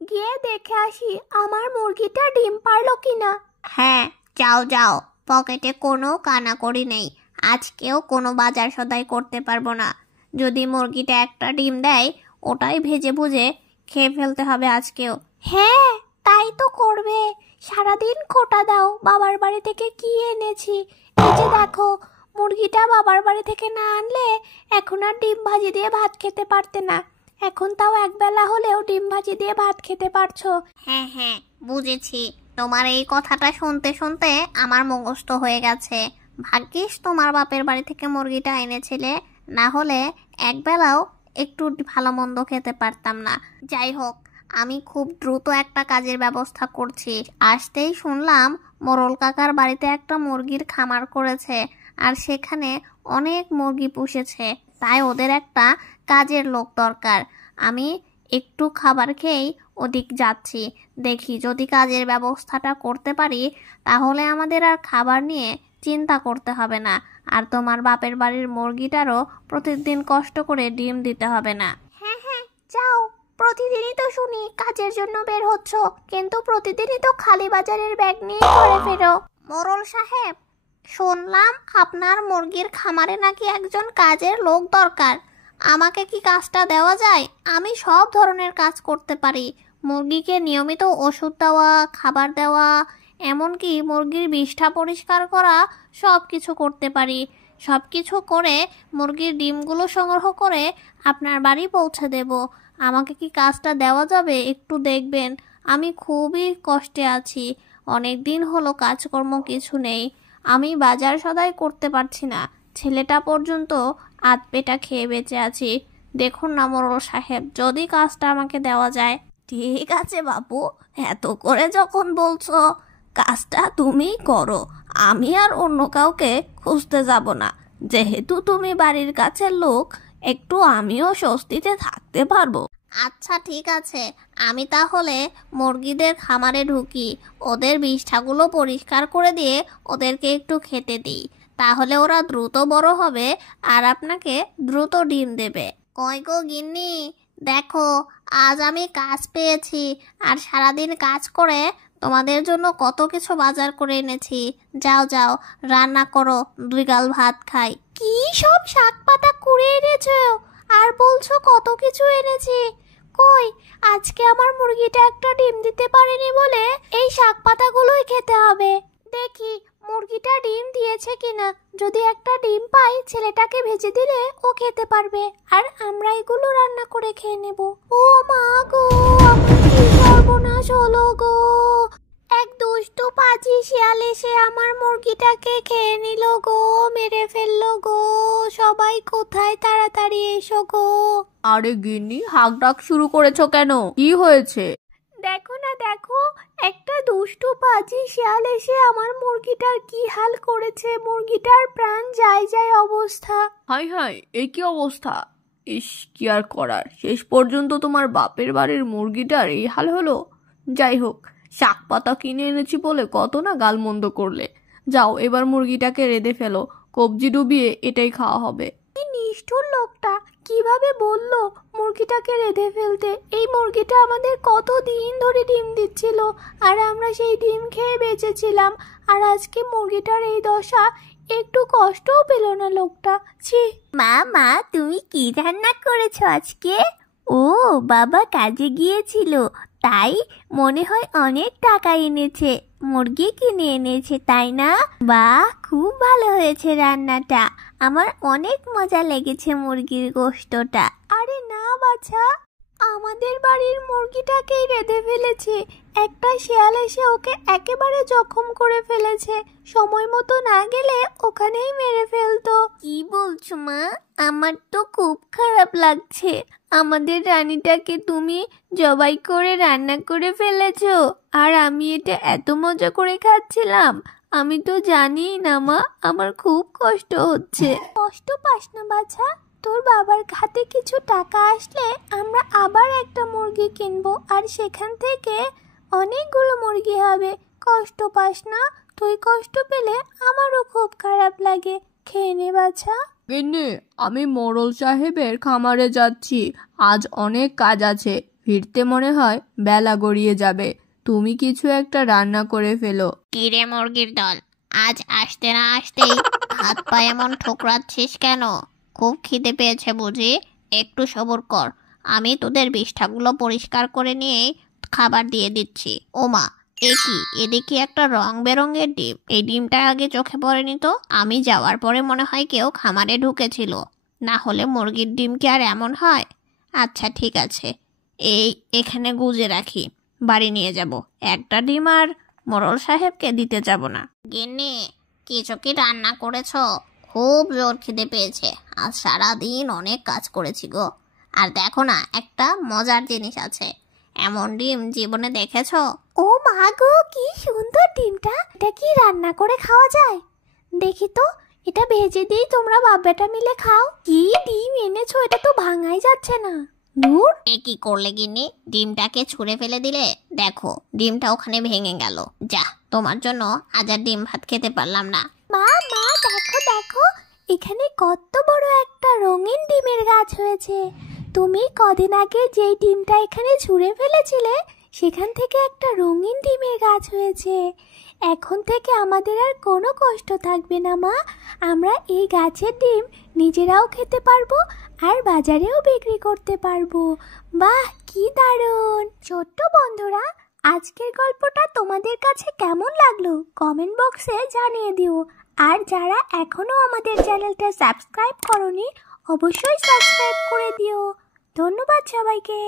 গিয়ে দেখে আসি আমার মুরগিটা ডিম পারলো কিনা। হ্যাঁ, যাও যাও, পকেটে কোনো কানাকড়ি নেই। আজকেও কোনো বাজার সদাই করতে পারবো না। যদি মুরগিটা একটা ডিম দেয়, ওটাই ভেজে ভুজে খেয়ে ফেলতে হবে আজকেও। হ্যাঁ, তাই তো করবে। সারাদিন খোটা দাও বাবার বাড়ি থেকে কি এনেছি। এই যে দেখো, মুরগিটা বাবার বাড়ি থেকে না আনলে এখন আর ডিম ভাজি দিয়ে ভাত খেতে পারতে না। এখন তাও একবেলা হলেও ডিম ভাজি দিয়ে ভাত খেতে পারছো। হ্যাঁ হ্যাঁ, বুঝেছি। তোমার এই কথাটা শুনতে শুনতে আমার মুখস্থ হয়ে গেছে। ভাগ্যিস তোমার বাপের বাড়ি থেকে মুরগিটা এনেছিলে, না হলে একবেলাও একটু ভালো মন্দ খেতে পারতাম না। যাই হোক, আমি খুব দ্রুত একটা কাজের ব্যবস্থা করছি। আসতেই শুনলাম মোরল কাকার বাড়িতে একটা মুরগির খামার করেছে, আর সেখানে অনেক মুরগি পুষেছে। তাই ওদের একটা কাজের লোক দরকার। আমি একটু খাবার খেয়েই ওদিক যাচ্ছি। দেখি যদি কাজের ব্যবস্থাটা করতে পারি, তাহলে আমাদের আর খাবার নিয়ে চিন্তা করতে হবে না। আর তোমার বাপের বাড়ির মুরগিটারও প্রতিদিন কষ্ট করে ডিম দিতে হবে না। হ্যাঁ হ্যাঁ, যাও। প্রতিদিনই তো শুনি কাজের জন্য বের হচ্ছ, কিন্তু প্রতিদিনই তো খালি বাজারের ব্যাগ নিয়ে ঘরে ফেরো। মোরল সাহেব, শুনলাম আপনার মুরগির খামারে নাকি একজন কাজের লোক দরকার। আমাকে কি কাজটা দেওয়া যায়? আমি সব ধরনের কাজ করতে পারি। মুরগিকে নিয়মিত ওষুধ দেওয়া, খাবার দেওয়া, এমনকি মুরগির বিষ্ঠা পরিষ্কার করা, সব কিছু করতে পারি। সব কিছু করে মুরগির ডিমগুলো সংগ্রহ করে আপনার বাড়ি পৌঁছে দেব। আমাকে কি কাজটা দেওয়া যাবে? একটু দেখবেন, আমি খুবই কষ্টে আছি। অনেক দিন হলো কাজকর্ম কিছু নেই। আমি বাজার সদাই করতে পারছি না। ছেলেটা পর্যন্ত আধ পেটা খেয়ে বেঁচে আছি। দেখুন না মোরল সাহেব, যদি কাজটা আমাকে দেওয়া যায়। ঠিক আছে বাপু, এত করে যখন বলছো, কাজটা তুমিই করো। আমি আর অন্য কাউকে খুঁজতে যাব না। যেহেতু তুমি বাড়ির কাছের লোক, একটু আমিও স্বস্তিতে থাকতে পারবো। আচ্ছা ঠিক আছে, আমি তাহলে মুরগিদের খামারে ঢুকি, ওদের বিষ্ঠাগুলো পরিষ্কার করে দিয়ে ওদেরকে একটু খেতে দিই। তাহলে ওরা দ্রুত বড় হবে আর আপনাকে দ্রুত ডিম দেবে। কই গো গিন্নি, দেখো আজ আমি কাজ পেয়েছি, আর সারাদিন কাজ করে তোমাদের জন্য কত কিছু বাজার করে এনেছি। যাও যাও, রান্না করো, 2 গাল ভাত খাই। কি সব শাক পাতা কুড়ে এনেছো, আর বলছো কত কিছু এনেছি? কই, আজকে আমার মুরগিটা একটা ডিম দিতে পারেনি বলে এই শাক পাতাগুলোই খেতে হবে। দেখি মুরগিটা ডিম দিয়েছে কিনা। যদি একটা ডিম পাই, ছেলেটাকে ভেজে দিলে ও খেতে পারবে, আর আমরা এগুলো রান্না করে খেয়ে নেব। ও মা গো, কি সর্বনাশ হলো গো! এক দুষ্টু পাজি শিয়াল এসে আমার মুরগিটাকে খেয়ে নিল গো, মেরে ফেললো গো। সবাই কোথায়, তাড়াতাড়ি এসো গো। আরে গিন্নি, হাঁক ডাক শুরু করেছো কেন? কি হয়েছে? দেখো না দেখো, একটা দুষ্টু পাজি শিয়াল এসে আমার মুরগিটার কি হাল করেছে। মুরগিটার প্রাণ যায় যায় অবস্থা। হাই হাই, এ কি অবস্থা! ইস, কি আর করার, শেষ পর্যন্ত তোমার বাপের বাড়ির মুরগিটার এই হাল হলো। যাই হোক, শাক পাতা কিনে এনেছি বলে কত না গালমন্দ করলে। যাও, এবার মুরগিটাকে রেঁধে ফেলো, কবজি ডুবিয়ে এটাই খাওয়া হবে। এই নিষ্ঠুর লোকটা কিভাবে বললো মুরগিটাকে রেঁধে ফেলতে? এই মুরগিটা আমাদের কত দিন ধরে ডিম দিচ্ছিল, আর আমরা সেই ডিম খেয়ে বেঁচেছিলাম। আর আজকে মুরগিটার এই দশা, একটু কষ্টও পেল না লোকটা। ছি! মা মা, তুমি কি রান্না করেছো আজকে? ও বাবা কাজে গিয়েছিল, তাই মনে হয় অনেক টাকা এনেছে। মুরগি কিনে এনেছে, তাই না? বাহ, খুব ভালো হয়েছে রান্নাটা। আমার অনেক মজা লেগেছে মুরগির গোশতটা। আরে না বাছা, আমাদের বাড়ির মুরগিটাকেই রেঁধে ফেলেছে। একটা শিয়াল এসে ওকে একেবারে জখম করে ফেলেছে। সময় মতো না গেলে ওখানেই মেরে ফেলতো। কি বলছো মা? আমার তো খুব খারাপ লাগছে। আমাদের রানীটাকে তুমি জবাই করে রান্না করে ফেলেছো, আর আমি এটা এত মজা করে খাচ্ছিলাম। আমি তো জানি না মা, আমার খুব কষ্ট হচ্ছে। কষ্ট পাস না বাছা, তোর বাবার হাতে কিছু টাকা আসলে আমরা আবার একটা মুরগি কিনবো, আর সেখান থেকে অনেকগুলো মুরগি হবে। কষ্ট পাস না, তুই কষ্ট পেলে আমারও খুব খারাপ লাগে। খেয়ে নে বাছা। গিন্নি, আমি মোড়ল সাহেবের খামারে যাচ্ছি, আজ অনেক কাজ আছে। ফিরতে মনে হয় বেলা গড়িয়ে যাবে। তুমি কিছু একটা রান্না করে ফেলো। কিরে মুরগির দল, আজ আসতে না আসতেই হাত পা এমন ঠোকরাচ্ছিস কেন? খুব খিদে পেয়েছে বুঝি? একটু সবুর কর, আমি তোদের বিষ্ঠাগুলো পরিষ্কার করে নিয়ে খাবার দিয়ে দিচ্ছি। ওমা, এ কি, এদিকে একটা রং বেরঙের ডিম। এই ডিমটা আগে চোখে পড়েনি তো। আমি যাওয়ার পরে মনে হয় কেউ খামারে ঢুকেছিল, না হলে মুরগির ডিম কি আর এমন হয়? আচ্ছা ঠিক আছে, এখানে গুজে রাখি, বাড়ি নিয়ে যাব। একটা ডিম আর মোড়ল সাহেবকে দিতে যাব না। গিন্নি, কিছু কি রান্না করেছো? খুব জোর খিদে পেয়েছে, আজ সারাদিন অনেক কাজ করেছি গো। আর দেখো না, একটা মজার জিনিস আছে, এমন ডিম জীবনে দেখেছো? ও মা গো, কি সুন্দর ডিমটা! এটা কি রান্না করে খাওয়া যায়? দেখি তো, এটা ভেজে দিই, তোমরা বাপ বেটা মিলে খাও। কি ডিম এনেছো, এটা তো ভাঙাই যাচ্ছে না। দূর! এ কি করলে গিন্নি, ডিমটাকে ছুঁড়ে ফেলে দিলে? দেখো, ডিমটা ওখানে ভেঙে গেল। যা, তোমার জন্য আজ আর ডিম ভাত খেতে পারলাম না। মা মা, দেখো দেখো, এখানে কত বড় একটা রঙিন ডিমের গাছ হয়েছে। তুমি কদিন আগে যেই ডিমটা এখানে ছুঁড়ে ফেলেছিলে, সেখান থেকে একটা রঙিন ডিমের গাছ হয়েছে। এখন থেকে আমাদের আর কোনো কষ্ট থাকবে না মা। আমরা এই গাছের ডিম নিজেরাও খেতে পারবো আর বাজারেও বিক্রি করতে পারবো। বাহ, কি দারুণ! ছোট্ট বন্ধুরা, আজকের গল্পটা তোমাদের কাছে কেমন লাগলো কমেন্ট বক্সে জানিয়ে দিও। আর যারা এখনো আমাদের চ্যানেলটা সাবস্ক্রাইব করোনি, অবশ্যই সাবস্ক্রাইব করে দিও। ধন্যবাদ সবাইকে।